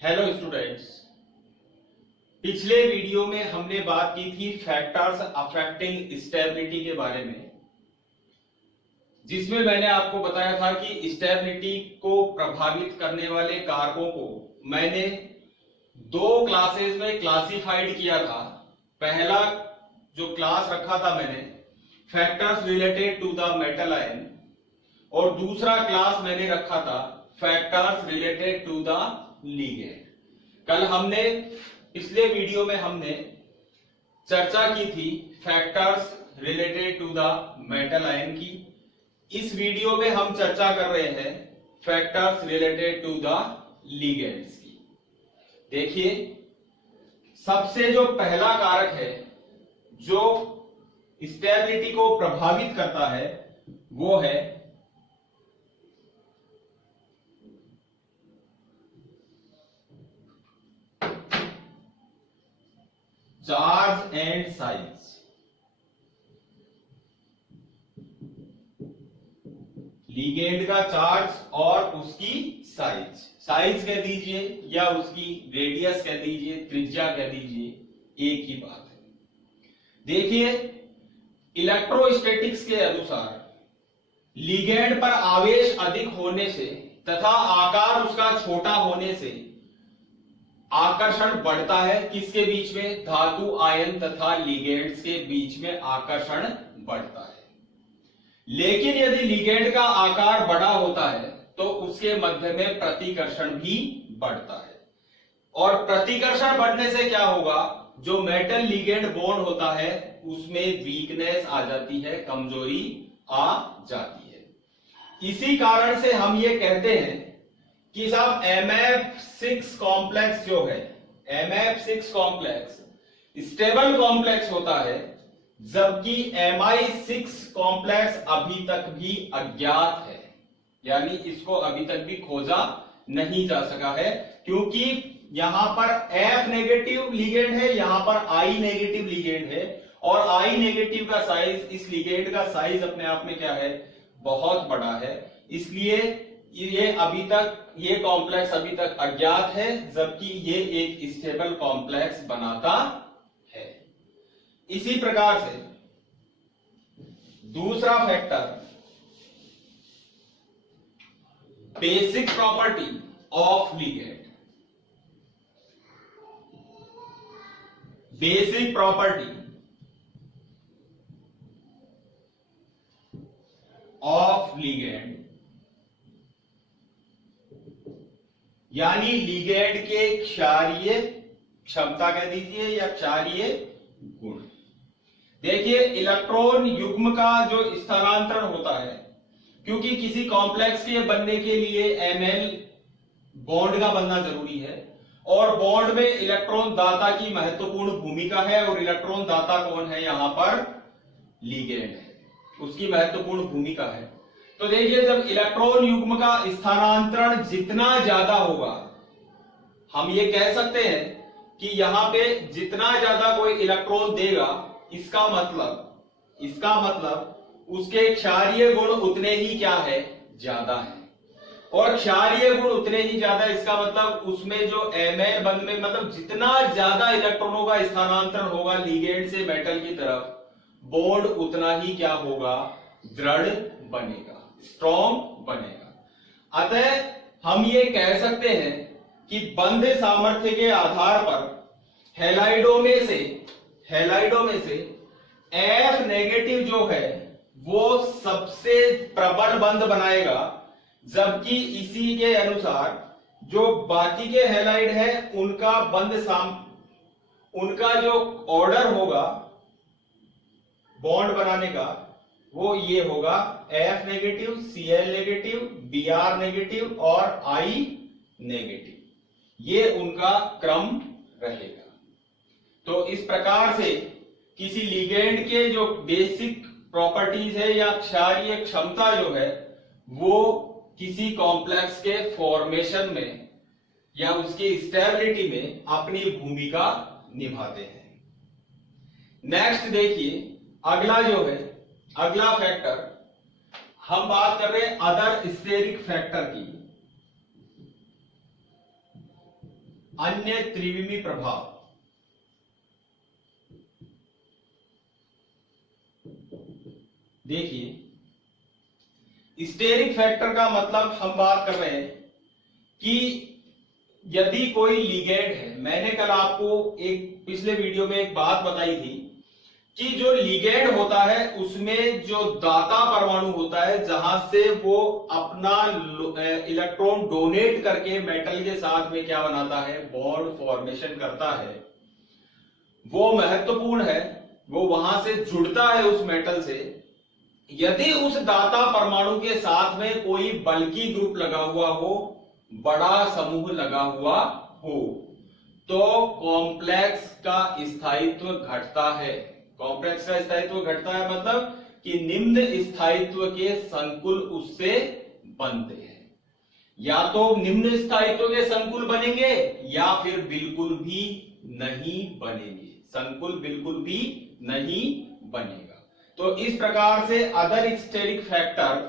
Hello students, पिछले video में हमने बात की थी फैक्टर्स अफेक्टिंग स्टेबिलिटी के बारे में, जिसमें मैंने आपको बताया था कि स्टेबिलिटी को प्रभावित करने वाले कारकों को मैंने दो क्लासेस में क्लासिफाइड किया था। पहला जो क्लास रखा था मैंने factors related to the metal ion, और दूसरा क्लास मैंने रखा था factors related to the ligand. कल हमने पिछले वीडियो में हमने चर्चा की थी factors related to the metal ion की। इस वीडियो में हम चर्चा कर रहे हैं factors related to the ligands की। देखिए, सबसे जो पहला कारक है जो स्टेबिलिटी को प्रभावित करता है वो है चार्ज एंड साइज। लिगेंड का चार्ज और उसकी साइज कह दीजिए या उसकी रेडियस कह दीजिए, त्रिज्या कह दीजिए, एक ही बात है। देखिए, इलेक्ट्रोस्टैटिक्स के अनुसार लिगेंड पर आवेश अधिक होने से तथा आकार उसका छोटा होने से आकर्षण बढ़ता है। किसके बीच में? धातु आयन तथा लिगेंड्स के बीच में आकर्षण बढ़ता है। लेकिन यदि लिगेंड का आकार बड़ा होता है तो उसके मध्य में प्रतिकर्षण भी बढ़ता है, और प्रतिकर्षण बढ़ने से क्या होगा? जो मेटल लिगेंड बॉन्ड होता है उसमें वीकनेस आ जाती है, कमजोरी आ जाती है। इसी कारण से हम ये कहते हैं कि साहब MF6 कॉम्प्लेक्स जो है, MF6 कॉम्प्लेक्स स्टेबल कॉम्प्लेक्स होता है, जबकि Mi6 कॉम्प्लेक्स अभी तक भी अज्ञात है, यानी इसको अभी तक भी खोजा नहीं जा सका है, क्योंकि यहां पर F नेगेटिव लिगेंड है, यहां पर I नेगेटिव लिगेंड है, और I नेगेटिव का साइज, इस लिगेंड का साइज अपने आप में क्या है? बहुत बड़ा है। इसलिए ये अभी तक, ये कॉम्प्लेक्स अभी तक अज्ञात है, जबकि ये एक स्टेबल कॉम्प्लेक्स बनाता है। इसी प्रकार से दूसरा factor, basic property of ligand. Basic property of ligand यानी लिगेंड के क्षारीय क्षमता कह दीजिए या क्षारीय गुण। देखिए, इलेक्ट्रॉन युग्म का जो स्थानांतरण होता है, क्योंकि किसी कॉम्प्लेक्स के बनने के लिए Ml बॉन्ड का बनना जरूरी है, और बॉन्ड में इलेक्ट्रॉन दाता की महत्वपूर्ण भूमिका है, और इलेक्ट्रॉन दाता कौन है? यहां पर लिगेंड है, उसकी महत्वपूर्ण भूमिका है। तो देखिए, जब इलेक्ट्रॉन युग्म का स्थानांतरण जितना ज्यादा होगा, हम ये कह सकते हैं कि यहां पे जितना ज्यादा कोई इलेक्ट्रॉन देगा, इसका मतलब उसके क्षारीय गुण उतने ही क्या है? ज्यादा है। और क्षारीय गुण उतने ही ज्यादा, इसका मतलब उसमें जो Ml बंध में, मतलब जितना ज्यादा इलेक्ट्रॉनों का स्थानांतरण होगा लिगेंड से मेटल की तरफ, बॉन्ड उतना ही क्या होगा? दृढ़ बनेगा, स्ट्रॉन्ग बनेगा। अतः हम ये कह सकते हैं कि बंध सामर्थ्य के आधार पर हैलाइडों में से F नेगेटिव जो है वो सबसे प्रबल बंध बनाएगा, जबकि इसी के अनुसार जो बाकी के हैलाइड है उनका जो ऑर्डर होगा बॉन्ड बनाने का, वो ये होगा F negative, Cl negative, Br negative और I नेगेटिव, ये उनका क्रम रहेगा। तो इस प्रकार से किसी लिगेंड के जो बेसिक प्रॉपर्टीज है या क्षारीय क्षमता जो है, वो किसी कॉम्प्लेक्स के फॉर्मेशन में या उसकी स्टेबिलिटी में अपनी भूमिका निभाते हैं। नेक्स्ट देखिए, अगला जो है, अगला फैक्टर, हम बात कर रहे हैं अदर स्टेरिक फैक्टर की। अन्य त्रिविमी प्रभाव। देखिए स्टेरिक फैक्टर का मतलब हम बात कर रहे हैं कि यदि कोई लिगेंड है, मैंने कल आपको एक पिछले वीडियो में एक बात बताई थी कि जो लिगेंड होता है उसमें जो दाता परमाणु होता है, जहां से वो अपना इलेक्ट्रॉन डोनेट करके मेटल के साथ में क्या बनाता है, बॉन्ड फॉर्मेशन करता है, वो महत्वपूर्ण है, वो वहां से जुड़ता है उस मेटल से। यदि उस दाता परमाणु के साथ में कोई बल्की ग्रुप लगा हुआ हो, बड़ा समूह लगा हुआ हो, तो कॉम्प्लेक्स का स्थायित्व घटता है। कॉम्प्लेक्स का स्थायित्व घटता है मतलब कि निम्न स्थायित्व के संकुल उससे बनते हैं। या तो निम्न स्थायित्व के संकुल बनेंगे या फिर बिल्कुल भी नहीं बनेंगे, संकुल बिल्कुल भी नहीं बनेगा। तो इस प्रकार से other steric factor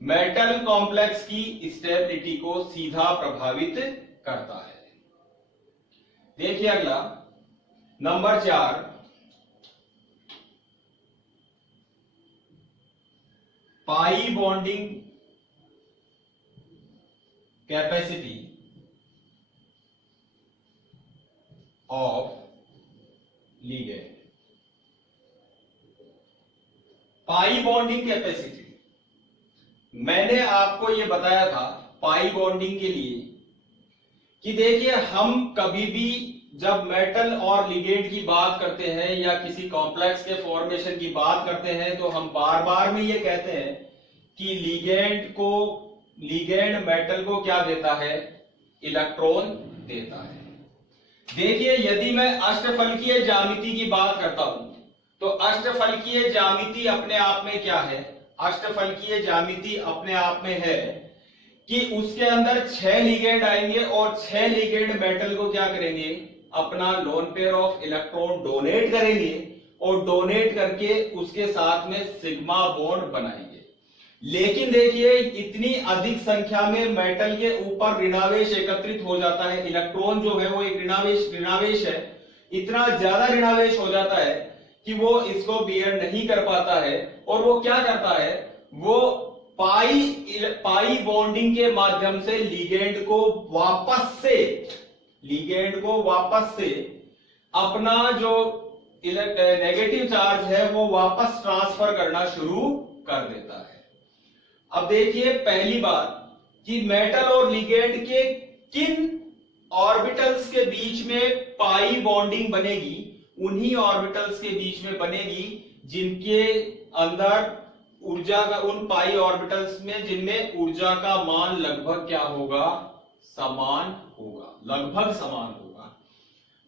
metal complex की स्टेबिलिटी को सीधा प्रभावित करता है। देखिए अगला number 4, pi bonding capacity of ligand. Pi bonding capacity मैंने आपको यह बताया था पाई बॉन्डिंग के लिए कि देखिए हम कभी भी जब मेटल और लिगेंड की बात करते हैं या किसी कॉम्प्लेक्स के फॉर्मेशन की बात करते हैं तो हम बार बार में ये कहते हैं कि लिगेंड मेटल को क्या देता है, इलेक्ट्रॉन देता है। देखिए यदि मैं अष्टफलकीय ज्यामिति की बात करता हूं तो अष्टफलकीय ज्यामिति अपने आप में क्या है, अष्टफलकीय ज्यामिति अपने आप में है कि उसके अंदर 6 लिगेंड आएंगे और 6 लिगेंड मेटल को क्या करेंगे, अपना lone pair of electron donate करेंगे और डोनेट करके उसके साथ में सिग्मा बॉन्ड बनाएंगे। लेकिन देखिए इतनी अधिक संख्या में मेटल के ऊपर ऋणावेश एकत्रित हो जाता है, इलेक्ट्रॉन जो है वो एक ऋणावेश है, इतना ज्यादा ऋणावेश हो जाता है कि वो इसको बियर नहीं कर पाता है और वो क्या करता है, वो पाई बॉन्डिंग के माध्यम से लिगेंड को वापस से अपना जो नेगेटिव चार्ज है वो वापस ट्रांसफर करना शुरू कर देता है। अब देखिए पहली बात कि मेटल और लिगेंड के किन ऑर्बिटल्स के बीच में पाई बॉन्डिंग बनेगी, उन्हीं ऑर्बिटल्स के बीच में बनेगी जिनके अंदर ऊर्जा का, उन पाई ऑर्बिटल्स में जिनमें ऊर्जा का मान लगभग क्या होगा, समान होगा, लगभग समान होगा,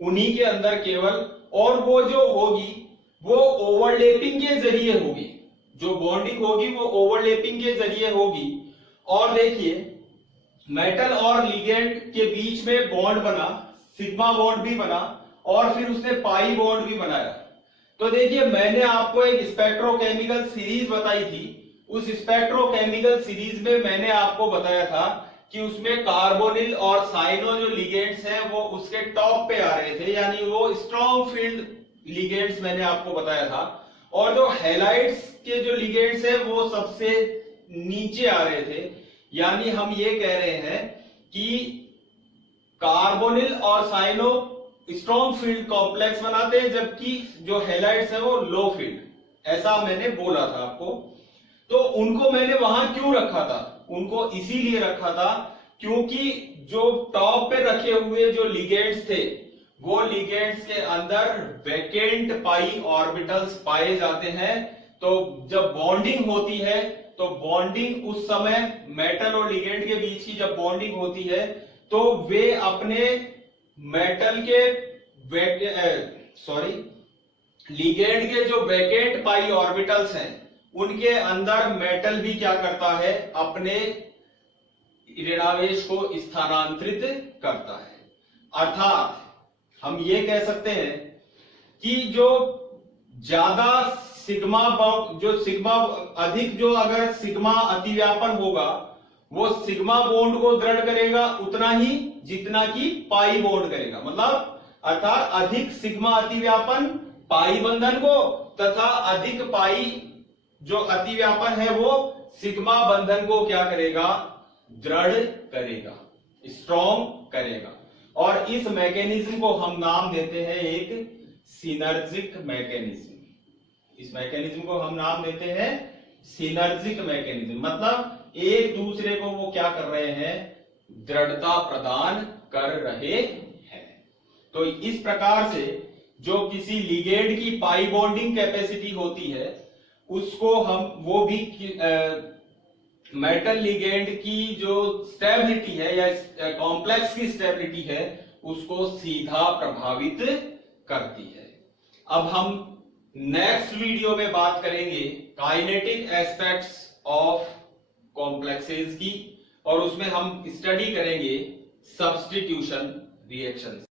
उन्हीं के अंदर केवल। और वो जो होगी वो ओवरलैपिंग के जरिए होगी, जो बॉन्डिंग होगी वो ओवरलैपिंग के जरिए होगी। और देखिए मेटल और लिगेंड के बीच में बॉन्ड बना, सिग्मा बॉन्ड भी बना और फिर उसने पाई बॉन्ड भी बनाया। तो देखिए मैंने आपको एक स्पेक्ट्रोकेमिकल सीरीज बताई थी, उस स्पेक्ट्रोकेमिकल सीरीज में मैंने आपको बताया था कि उसमें कार्बोनिल और साइनो जो लिगेंड्स हैं वो उसके टॉप पे आ रहे थे, यानी वो स्ट्रॉन्ग फील्ड लिगेंड्स मैंने आपको बताया था, और जो हैलाइड्स के जो लिगेंड्स हैं वो सबसे नीचे आ रहे थे। यानी हम ये कह रहे हैं कि कार्बोनिल और साइनो स्ट्रॉन्ग फील्ड कॉम्प्लेक्स बनाते हैं जबकि जो हैलाइड्स है वो लो फील्ड, ऐसा मैंने बोला था आपको। तो उनको मैंने वहां क्यों रखा था, उनको इसीलिए रखा था क्योंकि जो टॉप पे रखे हुए जो लिगेंड्स थे वो लिगेंड्स के अंदर वैकेंट पाई ऑर्बिटल्स पाए जाते हैं। तो जब बॉन्डिंग होती है तो बॉन्डिंग उस समय मेटल और लिगेंड के बीच की जब बॉन्डिंग होती है तो वे अपने मेटल के लिगेंड के जो वैकेंट पाई ऑर्बिटल्स हैं उनके अंदर मेटल भी क्या करता है, अपने ऋणावेश को स्थानांतरित करता है। अर्थात हम ये कह सकते हैं कि जो ज्यादा अगर सिग्मा अतिव्यापन होगा वो सिग्मा बॉन्ड को दृढ़ करेगा, उतना ही जितना कि पाई बॉन्ड करेगा, मतलब अर्थात अधिक सिग्मा अतिव्यापन पाई बंधन को तथा अधिक पाई जो अतिव्यापन है वो सिग्मा बंधन को क्या करेगा, दृढ़ करेगा, स्ट्रॉन्ग करेगा। और इस मैकेनिज्म को हम नाम देते हैं एक सिनर्जिक मैकेनिज्म। इस मैकेनिज्म को हम नाम देते हैं सिनर्जिक मैकेनिज्म, मतलब एक दूसरे को वो क्या कर रहे हैं, दृढ़ता प्रदान कर रहे हैं। तो इस प्रकार से जो किसी लिगेंड की पाई बॉन्डिंग कैपेसिटी होती है उसको हम वो भी मेटल लिगेंड की जो स्टेबिलिटी है या कॉम्प्लेक्स की स्टेबिलिटी है उसको सीधा प्रभावित करती है। अब हम नेक्स्ट वीडियो में बात करेंगे काइनेटिक एस्पेक्ट्स ऑफ कॉम्प्लेक्सेस की, और उसमें हम स्टडी करेंगे सब्स्टिट्यूशन रिएक्शंस।